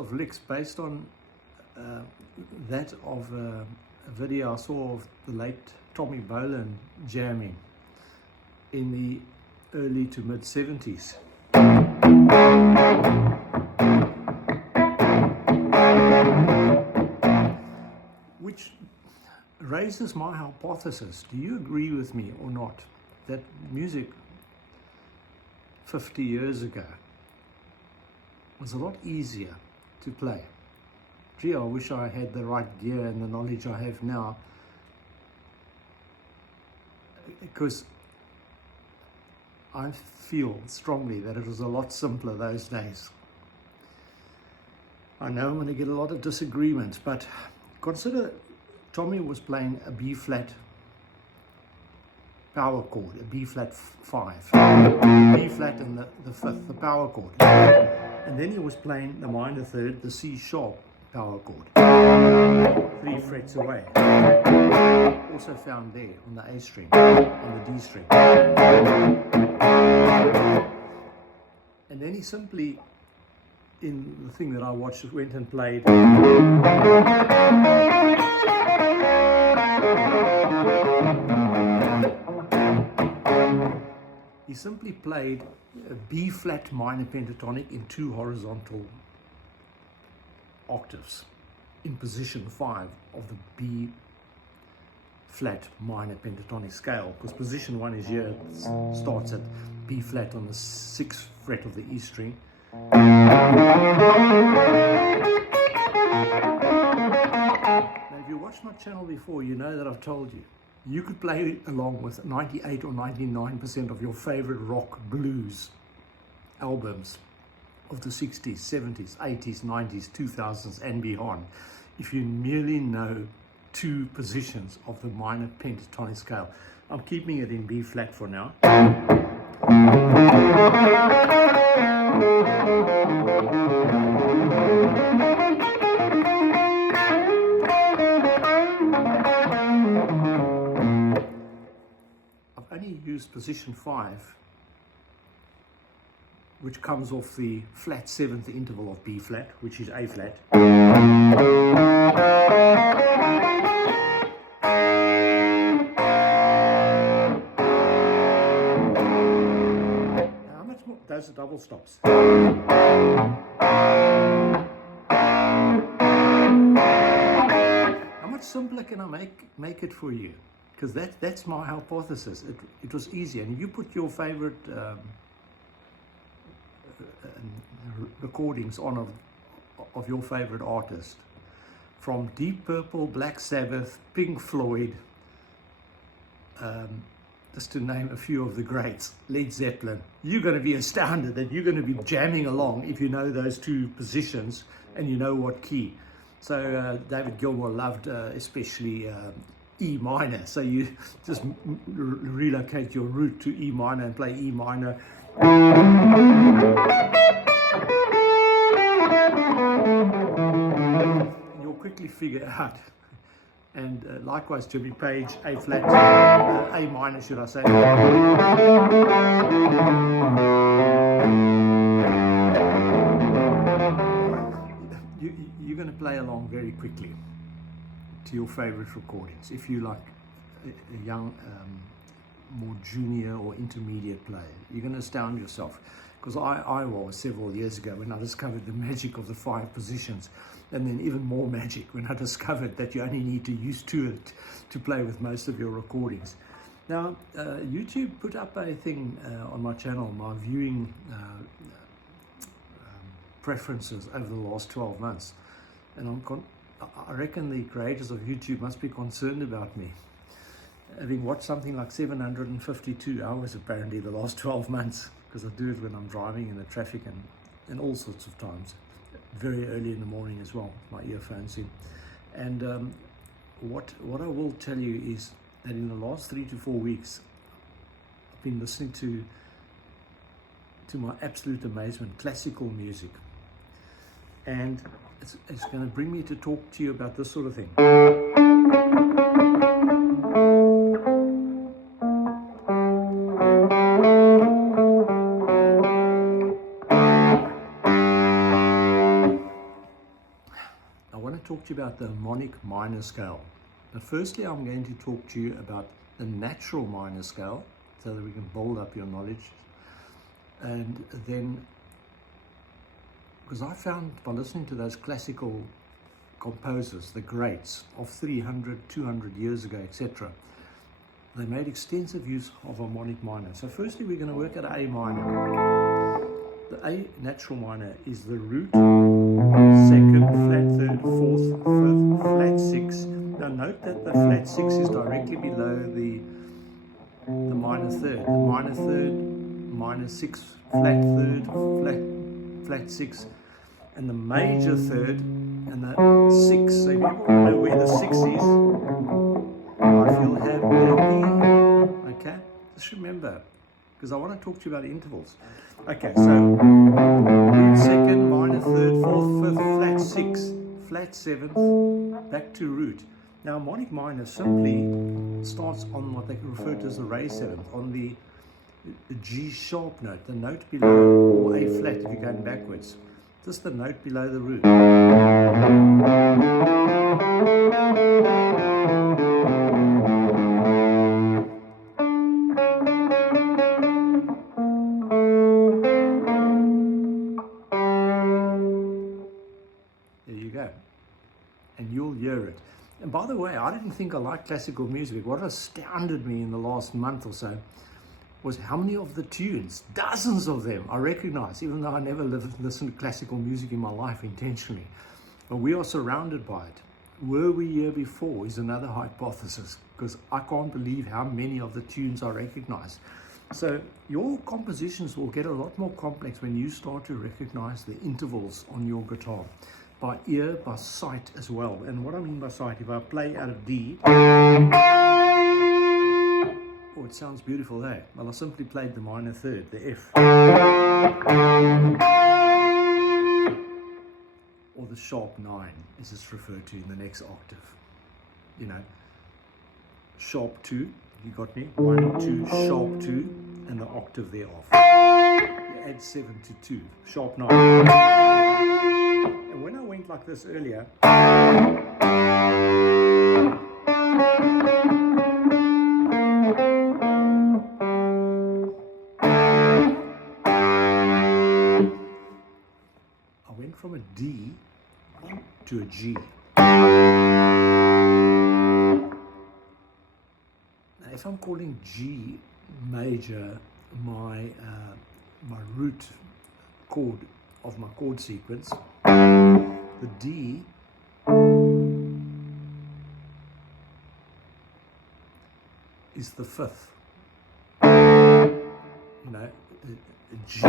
of licks based on that of a video I saw of the late Tommy Boland jamming in the early to mid 70s. Which raises my hypothesis. Do you agree with me or not that music 50 years ago was a lot easier to play? Gee, I wish I had the right gear and the knowledge I have now, because I feel strongly that it was a lot simpler those days. I know I'm going to get a lot of disagreements, but consider Tommy was playing a B flat power chord, a B flat 5, B flat and the fifth, the power chord, and then he was playing the minor third, the C sharp power chord, 3 frets away, also found there on the A string, on the D string, and then he simply, in the thing that I watched, went and played he simply played a B flat minor pentatonic in 2 horizontal octaves in position 5 of the B flat minor pentatonic scale, because position 1 is here, it starts at B flat on the 6th fret of the E string. Now, if you watched my channel before, you know that I've told you you could play along with 98 or 99% of your favorite rock blues albums of the 60s, 70s, 80s, 90s, 2000s and beyond if you merely know 2 positions of the minor pentatonic scale. I'm keeping it in B flat for now. I've only used position 5, which comes off the flat 7th interval of B flat, which is A flat. Now, how much more? Those are double stops. How much simpler can I make it for you? Because that's my hypothesis. It was easier, and you put your favorite recordings on of your favorite artist, from Deep Purple, Black Sabbath, Pink Floyd, just to name a few of the greats, Led Zeppelin. You're going to be astounded that you're going to be jamming along if you know those 2 positions and you know what key. So David Gilmour loved especially E minor, so you just relocate your root to E minor and play E minor. And you'll quickly figure out. And likewise Jimmy Page, A flat, A minor should I say. You're going to play along very quickly to your favorite recordings if you like a young, more junior or intermediate player. You're going to astound yourself, because I was several years ago when I discovered the magic of the 5 positions, and then even more magic when I discovered that you only need to use 2 to play with most of your recordings. Now, YouTube put up a thing on my channel, my viewing preferences over the last 12 months, and I reckon the creators of YouTube must be concerned about me, having watched something like 752 hours apparently the last 12 months, because I do it when I'm driving in the traffic and all sorts of times, very early in the morning as well, with my earphones in. And what I will tell you is that in the last 3 to 4 weeks, I've been listening to my absolute amazement, classical music. And it's going to bring me to talk to you about this sort of thing. to you about the harmonic minor scale. But firstly, I'm going to talk to you about the natural minor scale so that we can build up your knowledge. And then, because I found by listening to those classical composers, the greats of 300, 200 years ago, etc., they made extensive use of harmonic minor. So firstly, we're going to work at A minor. The A natural minor is the root, second, flat third, fourth, fifth, flat six. Now note that the flat six is directly below the minor third. The minor third, minor six, flat third, flat six, and the major third and the six. So if you want to know where the six is, if you'll have that, okay? Just remember, because I want to talk to you about intervals. Okay, so root second, minor third, fourth, fifth, flat six, flat seventh, back to root. Now harmonic minor simply starts on what they refer to as the raised seventh, on the G sharp note, the note below, or A flat if you're going backwards. Just the note below the root. There you go. And you'll hear it. And by the way, I didn't think I liked classical music. What astounded me in the last month or so was how many of the tunes, dozens of them, I recognize, even though I never listened to classical music in my life intentionally. But we are surrounded by it. Were we here before is another hypothesis, because I can't believe how many of the tunes I recognize. So your compositions will get a lot more complex when you start to recognize the intervals on your guitar. By ear, by sight as well. And what I mean by sight, if I play out of D, oh, it sounds beautiful there. Well, I simply played the minor third, the F. Or the sharp 9, as it's referred to in the next octave. You know, sharp 2, you got me? 1, 2, sharp 2, and the octave thereof. You add 7 to 2, sharp 9. And when I went like this earlier, from a D to a G. Now, if I'm calling G major my root chord of my chord sequence, the D is the fifth. You know, G,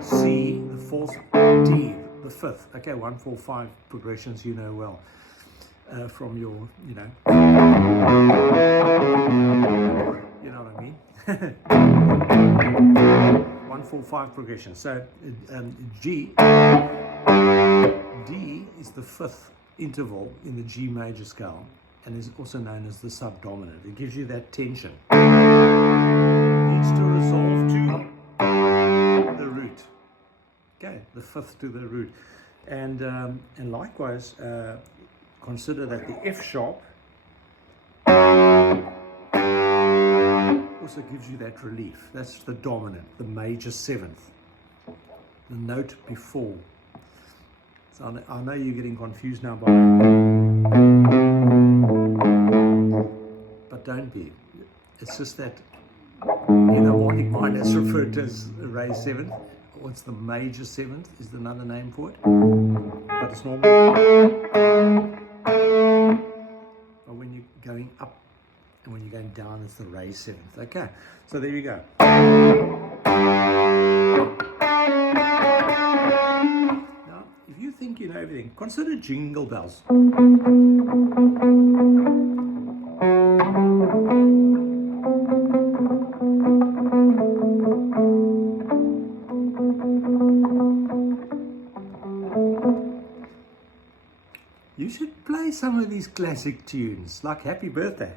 C, the fourth, D, the fifth. Okay, 1, 4, 5 progressions you know well from your, you know what I mean. 1, 4, 5 progression. So G, D is the fifth interval in the G major scale and is also known as the subdominant. It gives you that tension. Needs to resolve to the root. Okay, the fifth to the root. And likewise, consider that the F sharp also gives you that relief. That's the dominant, the major seventh, the note before. So I know you're getting confused now by but don't be. It's just that in harmonic minor it's referred to as a raised seventh. What's the major seventh is another name for it, but it's normal. But when you're going up and when you're going down, it's the raised seventh. Okay, so there you go. Now, if you think you know everything, consider Jingle Bells. You should play some of these classic tunes, like Happy Birthday.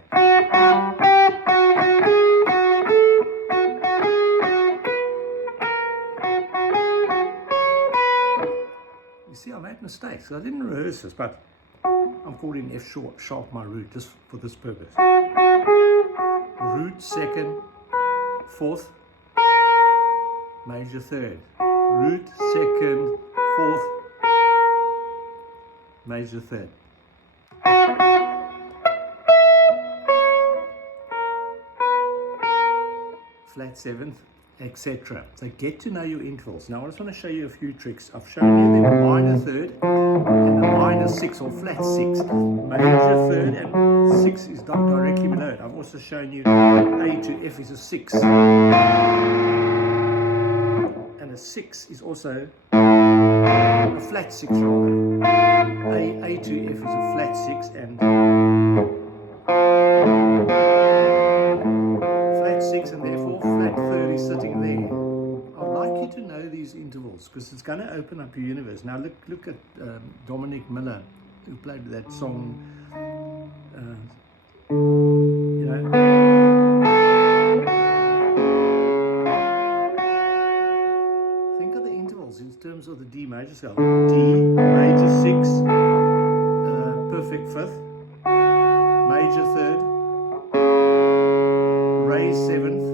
You see, I made mistakes. I didn't rehearse this, but I'm calling F sharp my root just for this purpose. Root second, fourth, major third. Root second, fourth, major third. Flat seventh, etc. So get to know your intervals. Now I just want to show you a few tricks. I've shown you the minor third and the minor six or flat six. Major third and six is directly below it. I've also shown you A to F is a six. And a six is also a flat six rather. A to F is a flat six and and therefore flat third is sitting there. I'd like you to know these intervals because it's going to open up your universe. Now look at Dominic Miller, who played that song, you know. Think of the intervals in terms of the D major scale. D major 6, perfect 5th, major 3rd, raise 7th,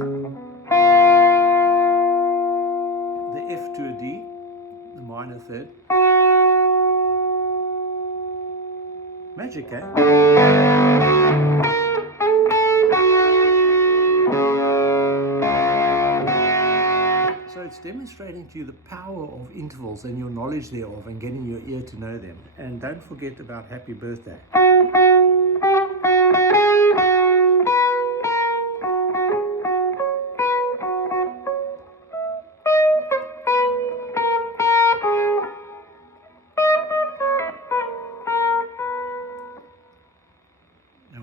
the F to a D, the minor 3rd. Magic, eh? So it's demonstrating to you the power of intervals and your knowledge thereof and getting your ear to know them. And don't forget about happy birthday.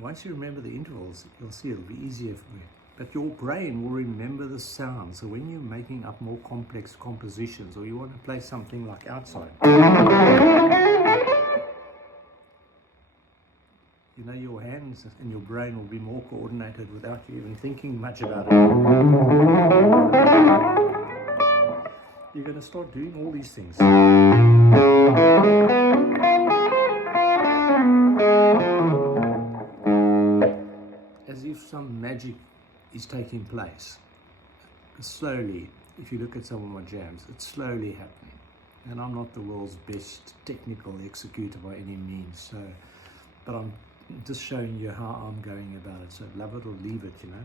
Once you remember the intervals, you'll see it'll be easier for you. But your brain will remember the sound. So when you're making up more complex compositions or you want to play something like outside, you know, your hands and your brain will be more coordinated without you even thinking much about it. You're going to start doing all these things. As if some magic is taking place. Slowly, if you look at some of my jams, it's slowly happening. And I'm not the world's best technical executor by any means, so, but I'm just showing you how I'm going about it. So love it or leave it, you know.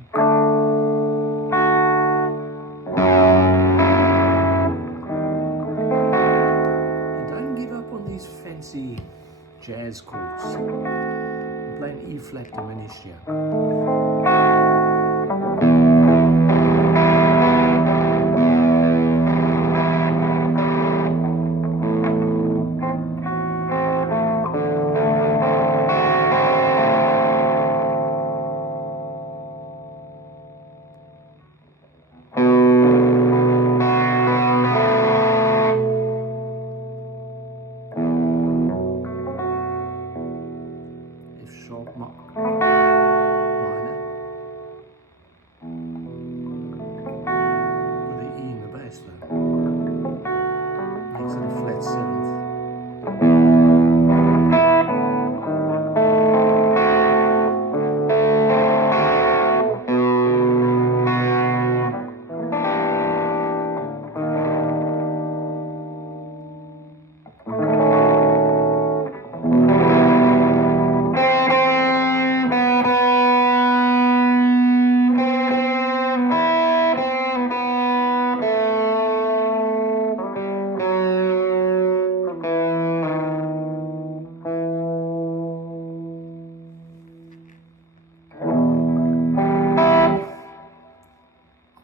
And don't give up on these fancy jazz chords. I'm playing E flat diminished here. Sharp minor with the E in the bass though. Makes it a flat 7th.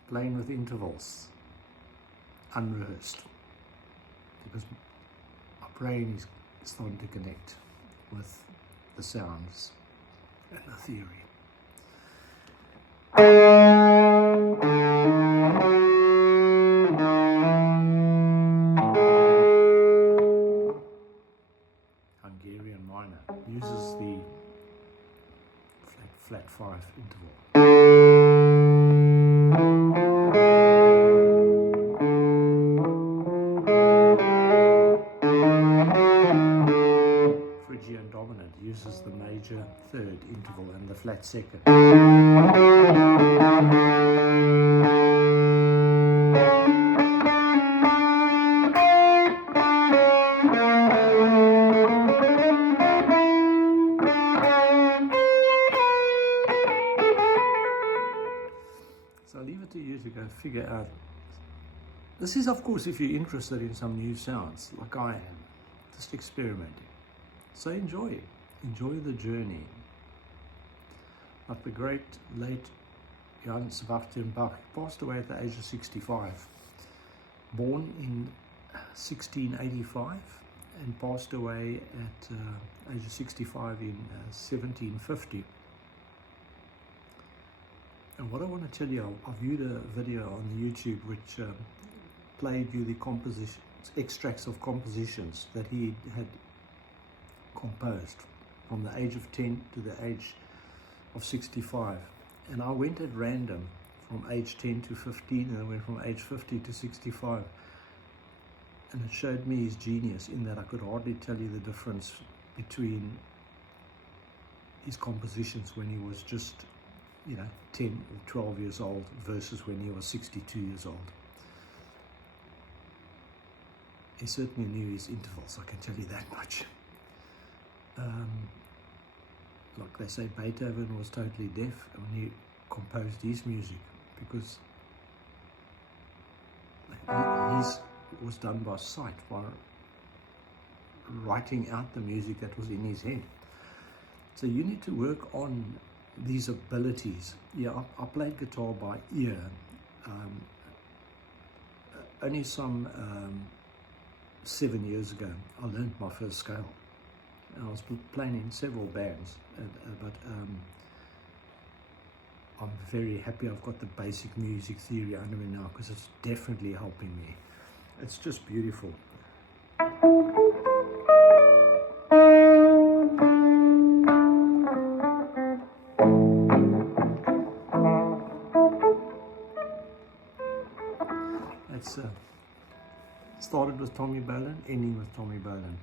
Playing with intervals, unrehearsed, because my brain is starting to connect with the sounds and the theory. Hungarian minor uses the flat 5 interval. Phrygian dominant uses third interval and the flat second. So I'll leave it to you to go figure out. This is, of course, if you're interested in some new sounds, like I am, just experimenting. So enjoy the journey. Like the great late Johann Sebastian Bach, passed away at the age of 65, born in 1685 and passed away at age of 65 in 1750. And what I want to tell you, I viewed a video on YouTube which played you the compositions, extracts of compositions that he had composed from the age of 10 to the age of 65. And I went at random from age 10 to 15, and I went from age 50 to 65. And it showed me his genius in that I could hardly tell you the difference between his compositions when he was just, 10 or 12 years old versus when he was 62 years old. He certainly knew his intervals, I can tell you that much. Like they say, Beethoven was totally deaf when he composed his music, because his was done by sight, by writing out the music that was in his head. So you need to work on these abilities. Yeah, I played guitar by ear. Only some 7 years ago, I learned my first scale. I was playing in several bands, but I'm very happy I've got the basic music theory under me now, because it's definitely helping me. It's just beautiful. It's started with Tommy Bolin, ending with Tommy Bolin.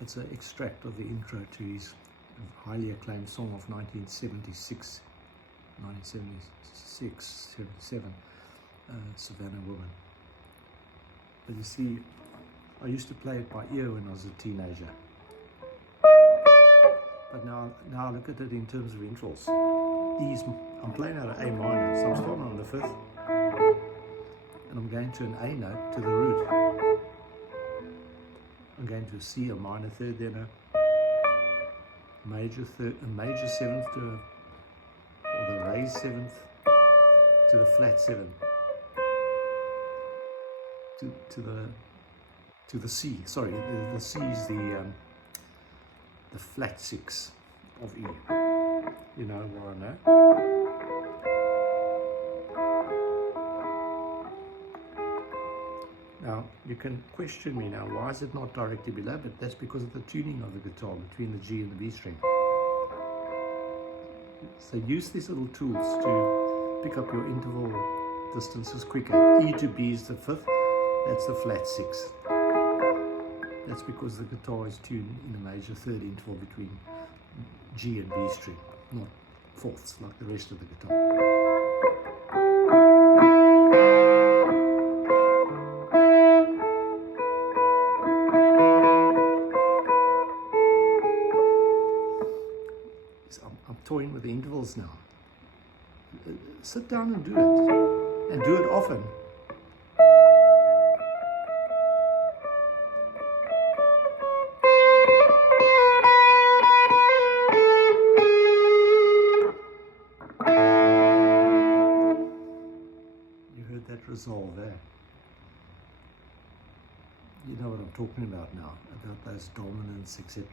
It's an extract of the intro to his highly acclaimed song of 1977, Savannah Woman. But you see, I used to play it by ear when I was a teenager. But now I look at it in terms of intervals. I'm playing out an A minor, so I'm starting on the fifth, and I'm going to an A note to the root. I'm going to C, a minor third, then a major third, a major seventh or the raised seventh to the flat seventh, to the C. Sorry, the C is the flat six of E. You know what I know? Now, you can question me now, why is it not directly below? But that's because of the tuning of the guitar between the G and the B string. So use these little tools to pick up your interval distances quicker. E to B is the fifth, that's the flat six. That's because the guitar is tuned in a major third interval between G and B string, not fourths like the rest of the guitar. I'm toying with the intervals now. Sit down and do it, and do it often. You heard that resolve there. You know what I'm talking about now, about those dominants, etc.